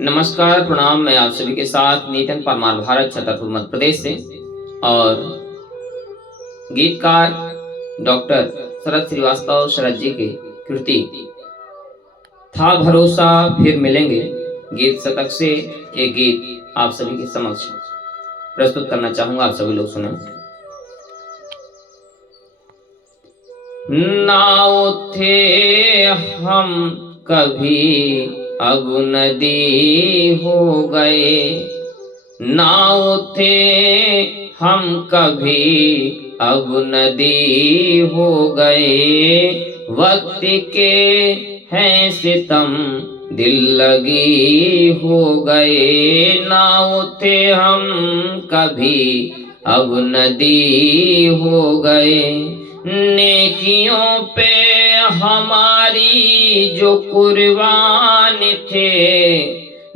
नमस्कार प्रणाम। मैं आप सभी के साथ नितिन परमार, भारत छतरपुर मध्य प्रदेश से। और गीतकार डॉक्टर शरद श्रीवास्तव शरद जी की कृति था भरोसा फिर मिलेंगे गीत शतक से एक गीत आप सभी के समक्ष प्रस्तुत करना चाहूंगा। आप सभी लोग सुने। नाव थे हम कभी अब नदी हो गए, नाव थे हम कभी अब नदी हो गए। वक्त के हैं सितम दिल लगी हो गए, नाव थे हम कभी अब नदी हो गए। नेकियों पे हमारी जो कुर्बान थे,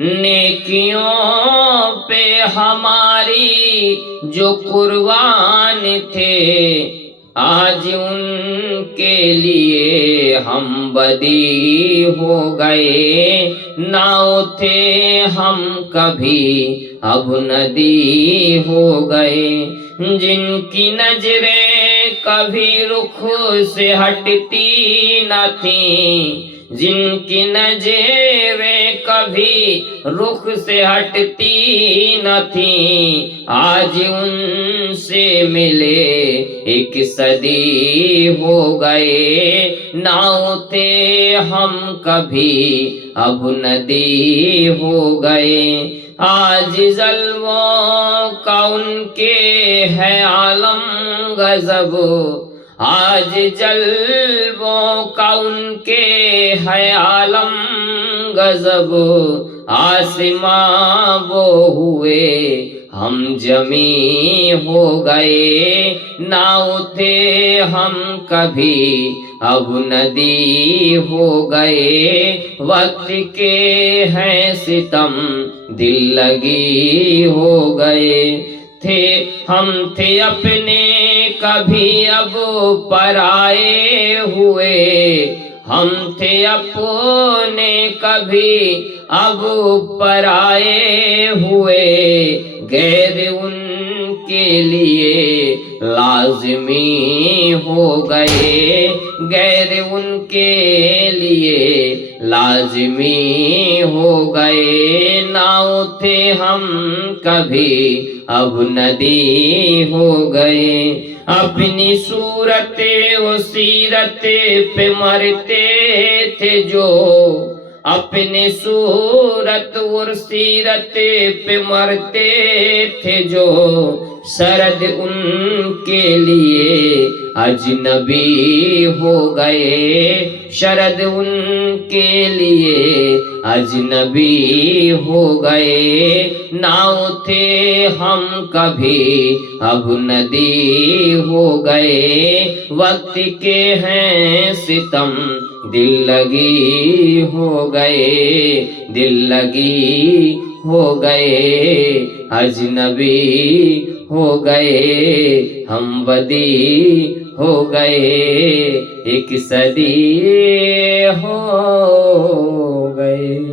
नेकियों पे हमारी जो कुर्बान थे, आज उनके लिए हम बदी हो गए। नाव थे हम कभी अब नदी हो गए। जिनकी नजरें कभी रुख से हटती न थी, जिनकी नजरें कभी रुख से हटती न थी, आज उनसे मिले एक सदी हो गए। नाव थे हम कभी अब नदी हो गए। आज जलवों का उनके है आलम गजब, आज जलवों का उनके है आलम गजब। आसमां वो हुए हम जमी हो गए, नाव थे हम कभी अब नदी हो गए। वक्त के हैं सितम दिल लगी हो गए। हम थे अपने कभी अब पराए हुए, हम थे अपने कभी अब पराए हुए। गैर उनके लिए लाज़मी हो गए, गैर उनके लिए लाज़मी हो गए। नाव थे हम कभी अब नदी हो गए। अपनी सूरत वो सीरत पे मरते थे जो, अपने सूरत और सीरत पे मरते थे जो, शरद उनके लिए अजनबी हो गए। शरद उनके लिए अजनबी हो गए। नाव थे हम कभी अब नदी हो गए। वक्त के हैं सितम दिल लगी हो गए, दिल लगी हो गए। अजनबी हो गए हम बदी हो गए, एक सदी हो गए।